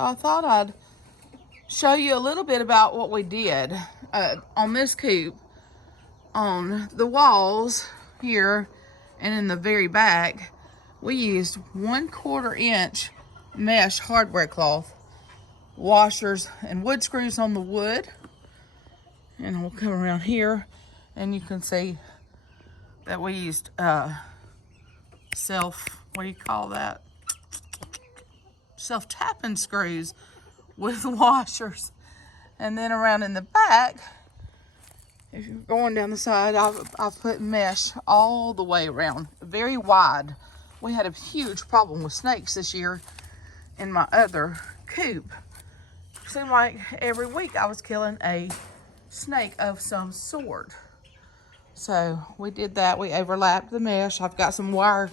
So I thought I'd show you a little bit about what we did on this coop. On the walls here and in the very back, we used 1/4 inch mesh hardware cloth, washers and wood screws on the wood. And we'll come around here and you can see that we used self-tapping screws with washers. And then around in the back, if you're going down the side, I've put mesh all the way around, very wide. We had a huge problem with snakes this year in my other coop. It seemed like every week I was killing a snake of some sort. So we did that. We overlapped the mesh. I've got some wire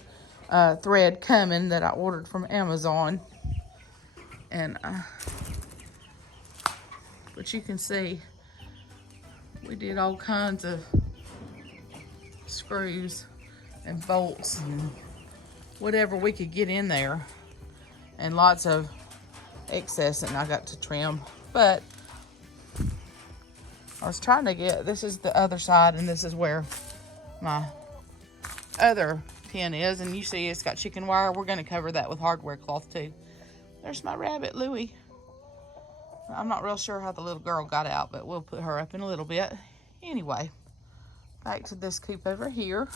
thread coming that I ordered from Amazon. And but you can see we did all kinds of screws and bolts and whatever we could get in there, and lots of excess and I got to trim. But I was trying to get, this is the other side and this is where my other pen is, and you see it's got chicken wire. We're going to cover that with hardware cloth too. There's my rabbit, Louie. I'm not real sure how the little girl got out, but we'll put her up in a little bit. Anyway, back to this coop over here.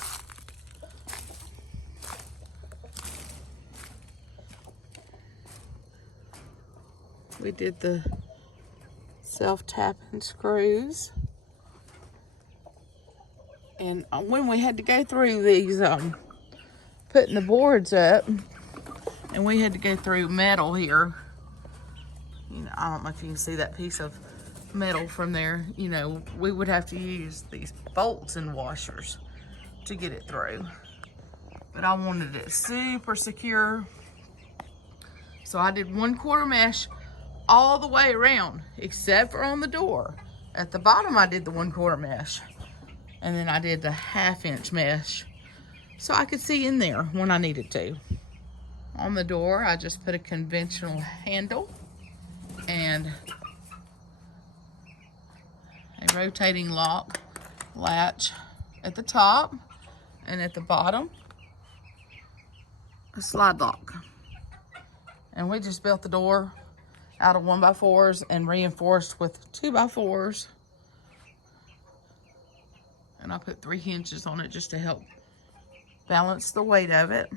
We did the self-tapping screws. And when we had to go through these, putting the boards up, and we had to go through metal here. You know, I don't know if you can see that piece of metal from there. You know, we would have to use these bolts and washers to get it through. But I wanted it super secure. So I did 1/4 mesh all the way around, except for on the door. At the bottom, I did the 1/4 mesh. And then I did the 1/2 inch mesh so I could see in there when I needed to. On the door, I just put a conventional handle and a rotating lock latch at the top, and at the bottom, a slide lock. And we just built the door out of 1x4s and reinforced with 2x4s. And I put 3 hinges on it just to help balance the weight of it.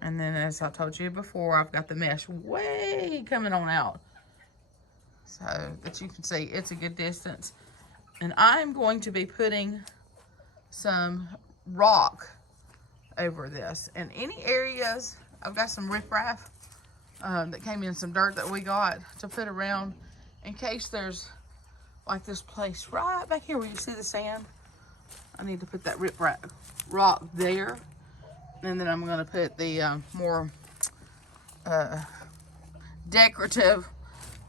And then, as I told you before, I've got the mesh way coming on out so that you can see it's a good distance. And I'm going to be putting some rock over this. And any areas, I've got some riprap that came in, some dirt that we got to put around in case there's like this place right back here where you see the sand. I need to put that riprap rock there. And then I'm going to put the more decorative,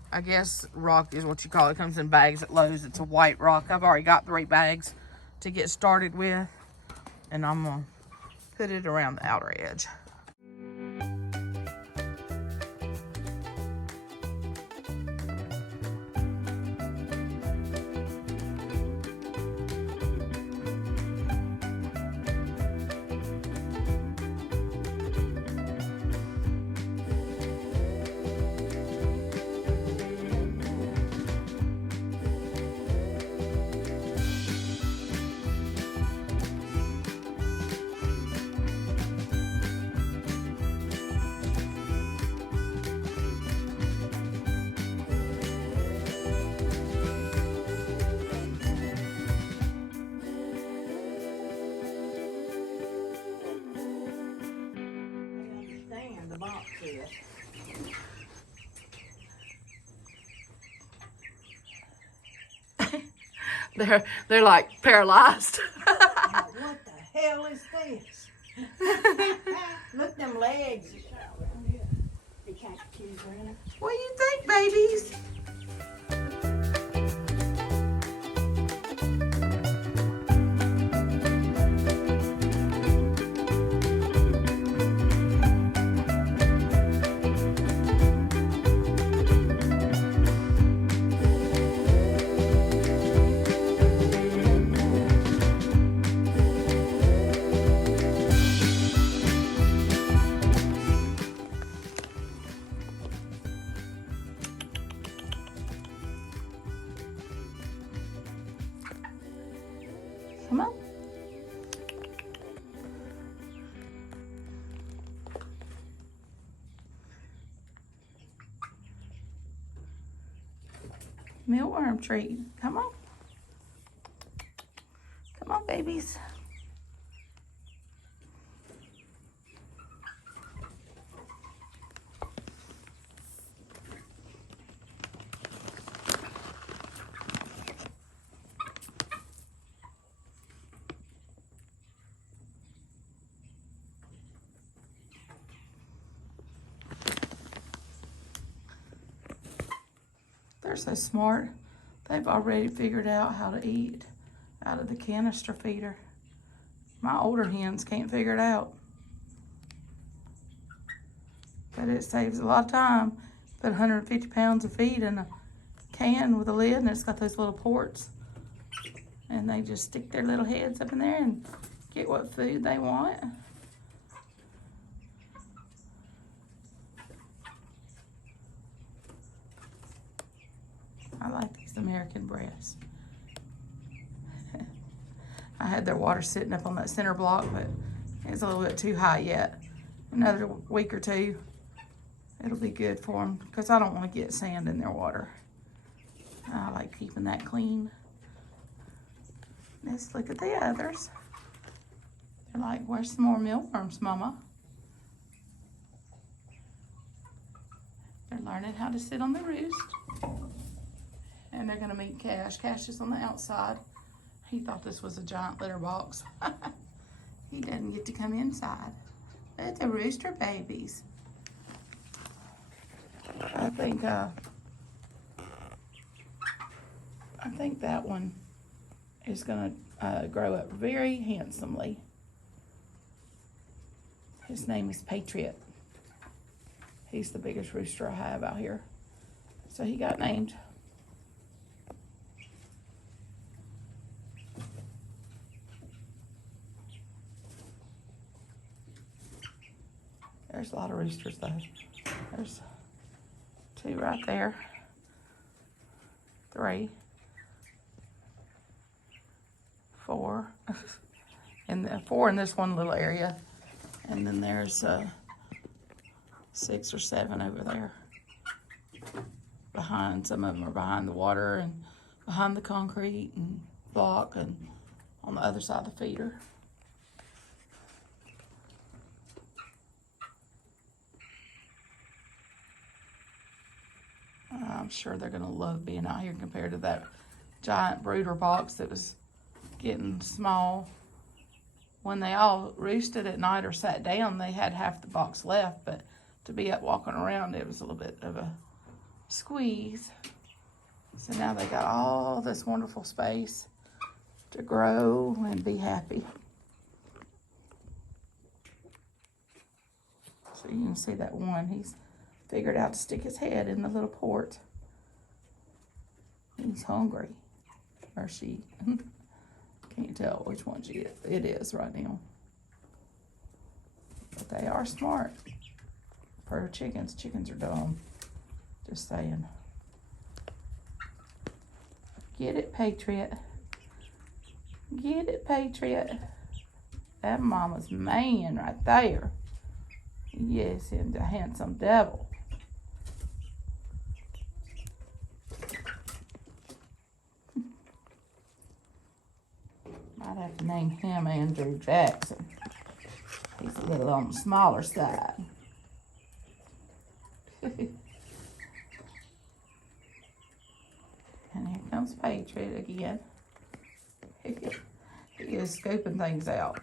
I guess, rock is what you call it. It comes in bags at Lowe's. It's a white rock. I've already got 3 bags to get started with. And I'm going to put it around the outer edge. They're like paralyzed. What the hell is this? Look, them legs. What do you think, babies? Come on. Mealworm treat. Come on. Come on, babies. They're so smart. They've already figured out how to eat out of the canister feeder. My older hens can't figure it out. But it saves a lot of time. Put 150 pounds of feed in a can with a lid, and it's got those little ports. And they just stick their little heads up in there and get what food they want. I like these American Bresse. I had their water sitting up on that center block, but it's a little bit too high yet. Another week or two, it'll be good for them because I don't want to get sand in their water. I like keeping that clean. Let's look at the others. They're like, where's some more mealworms, Mama? They're learning how to sit on the roost. And they're gonna meet Cash. Cash is on the outside. He thought this was a giant litter box. He doesn't get to come inside. But the rooster babies. I think that one is gonna grow up very handsomely. His name is Patriot. He's the biggest rooster I have out here. So he got named. There's a lot of roosters though. There's 2 right there. 3. 4. And 4 in this one little area. And then there's 6 or 7 over there. Behind, some of them are behind the water and behind the concrete and block and on the other side of the feeder. I'm sure they're gonna love being out here compared to that giant brooder box that was getting small. When they all roosted at night or sat down, they had half the box left, but to be up walking around, it was a little bit of a squeeze. So now they got all this wonderful space to grow and be happy. So you can see that one, he's figured out to stick his head in the little port. He's hungry, or she. Can't tell which one it is right now. But they are smart. For chickens, chickens are dumb. Just saying. Get it, Patriot. Get it, Patriot. That mama's man right there. Yes, and the handsome devil. I'd have to name him Andrew Jackson. He's a little on the smaller side. And here comes Patriot again. He is scoping things out.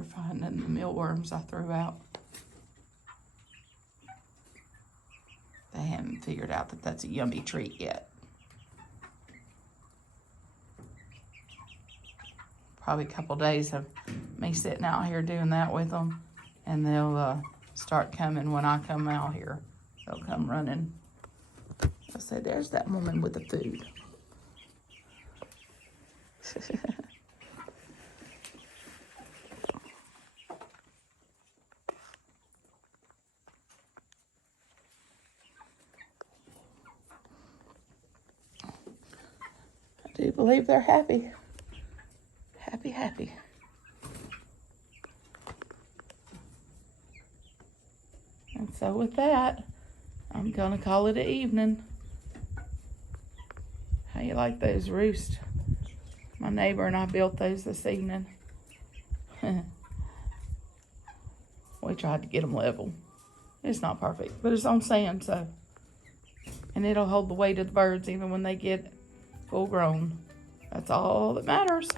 They're finding the mealworms I threw out. They haven't figured out that that's a yummy treat yet. Probably a couple days of me sitting out here doing that with them, and they'll start coming when I come out here. They'll come running. I said, there's that woman with the food. I do believe they're happy. Happy, happy. And so with that, I'm gonna call it an evening. How you like those roosts? My neighbor and I built those this evening. We tried to get them level. It's not perfect, but it's on sand, so. And it'll hold the weight of the birds even when they get full grown. That's all that matters.